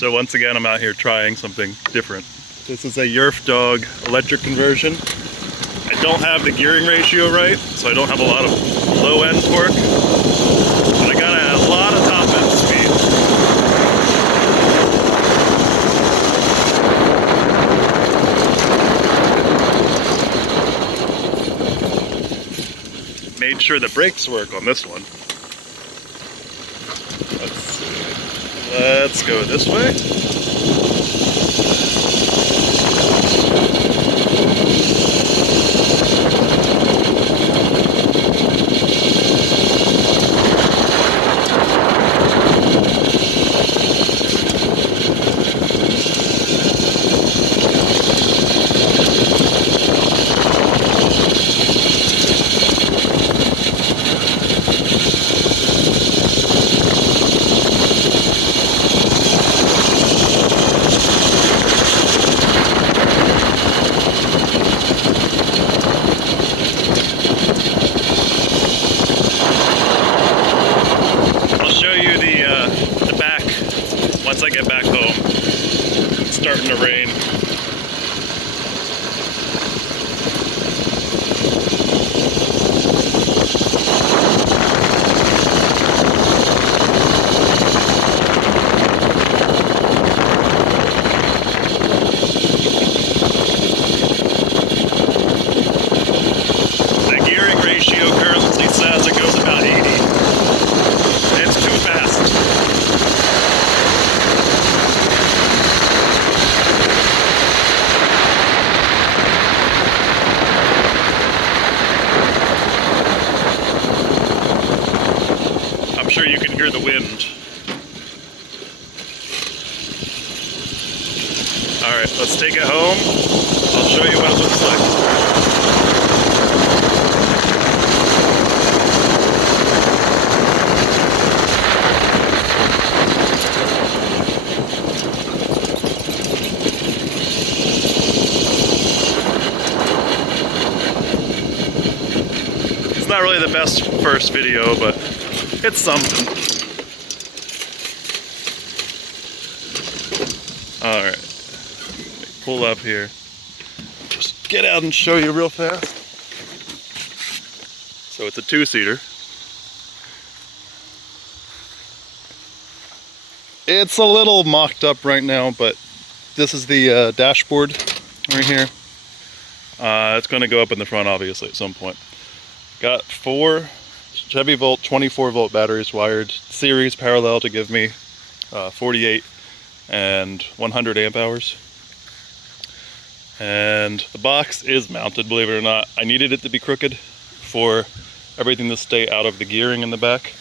So once again, I'm out here trying something different. This is a YerfDog electric conversion. I don't have the gearing ratio right, so I don't have a lot of low end torque, but I got a lot of top end speed. Made sure the brakes work on this one. Let's go this way. Once I get back home. It's starting to rain. The gearing ratio currently says it goes about 80. It's too fast. I'm sure you can hear the wind. Alright, let's take it home. I'll show you what it looks like. It's not really the best first video, but it's something. Alright, pull up here. Just get out and show you real fast. So it's a two-seater. It's a little mocked up right now, but this is the dashboard right here. It's going to go up in the front, obviously, at some point. Got 4 Chevy Volt 24 volt batteries wired series parallel to give me 48 and 100 amp hours. And the box is mounted, believe it or not. I needed it to be crooked for everything to stay out of the gearing in the back.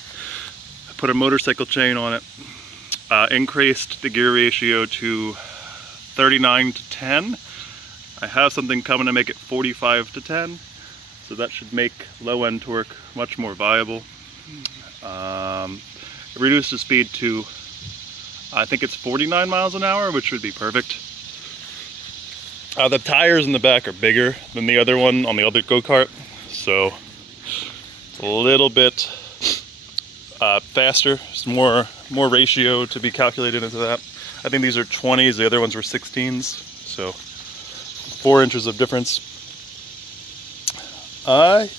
I put a motorcycle chain on it, increased the gear ratio to 39 to 10. I have something coming to make it 45 to 10. So that should make low-end torque much more viable. It reduced the speed to, I think it's 49 miles an hour, which would be perfect. The tires in the back are bigger than the other one on the other go-kart, so it's a little bit faster. There's more ratio to be calculated into that. I think these are 20s, the other ones were 16s, so 4 inches of difference.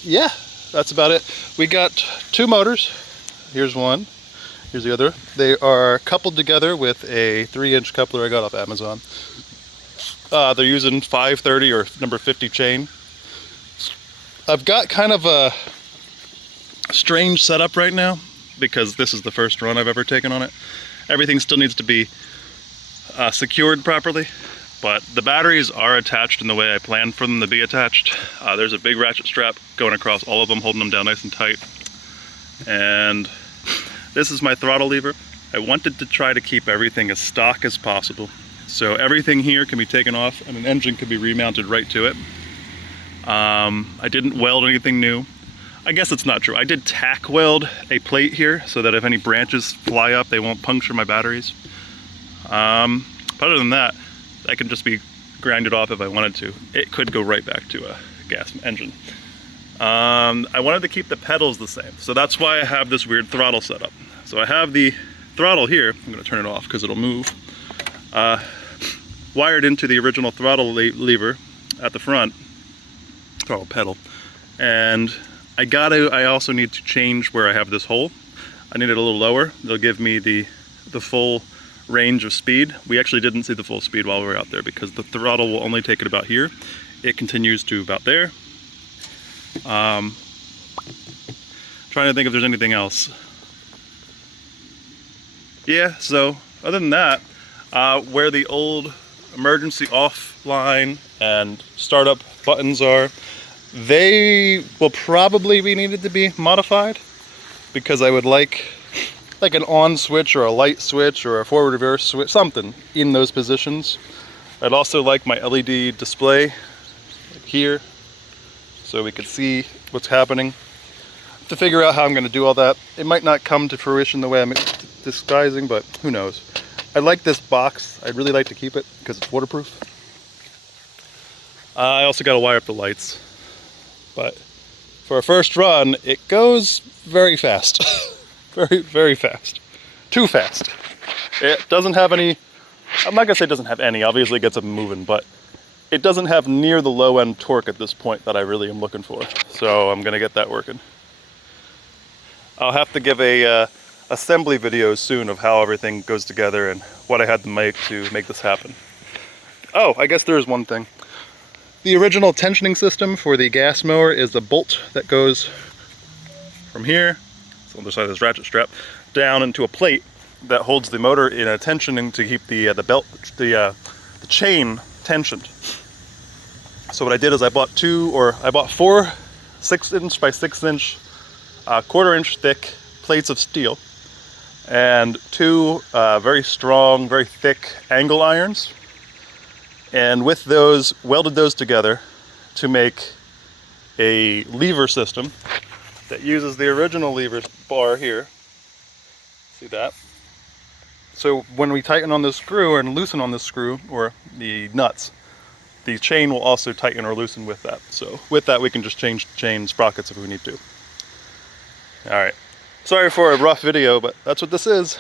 Yeah, that's about it. We got 2 motors. Here's one, here's the other. They are coupled together with a 3-inch coupler I got off Amazon. They're using 530 or number 50 chain. I've got kind of a strange setup right now because this is the first run I've ever taken on it. Everything still needs to be secured properly. But the batteries are attached in the way I planned for them to be attached. There's a big ratchet strap going across all of them, holding them down nice and tight. And this is my throttle lever. I wanted to try to keep everything as stock as possible. So everything here can be taken off and an engine can be remounted right to it. I didn't weld anything new. I guess it's not true. I did tack weld a plate here so that if any branches fly up, they won't puncture my batteries. But other than that, I can just be grinded off if I wanted to. It could go right back to a gas engine. I wanted to keep the pedals the same, so that's why I have this weird throttle setup. So I have the throttle here, I'm going to turn it off because it'll move, wired into the original throttle lever at the front, throttle pedal, and I also need to change where I have this hole. I need it a little lower. They'll give me the full range of speed. We actually didn't see the full speed while we were out there because the throttle will only take it about here. It continues to about there. Trying to think if there's anything else. Yeah, so other than that, where the old emergency offline and startup buttons are, they will probably be needed to be modified because I would like an on switch or a light switch or a forward reverse switch, something in those positions. I'd also like my LED display here so we could see what's happening. To figure out how I'm going to do all that. It might not come to fruition the way I'm disguising, but who knows. I like this box. I'd really like to keep it because it's waterproof. I also got to wire up the lights. But for a first run, it goes very fast. Very, very fast. Too fast. It doesn't have any, I'm not going to say it doesn't have any, obviously it gets it moving, but it doesn't have near the low end torque at this point that I really am looking for. So I'm going to get that working. I'll have to give a assembly video soon of how everything goes together and what I had to make this happen. Oh, I guess there is one thing. The original tensioning system for the gas mower is the bolt that goes from here, it's on the side of this ratchet strap, down into a plate that holds the motor in a tensioning to keep the chain tensioned. So what I did is I bought four 6" by 6" 1/4" thick plates of steel and two very strong, very thick angle irons. And with those, welded those together to make a lever system that uses the original lever bar here. See that? So when we tighten on this screw and loosen on this screw, or the nuts, the chain will also tighten or loosen with that. So with that we can just change chain sprockets if we need to. Alright, sorry for a rough video, but that's what this is.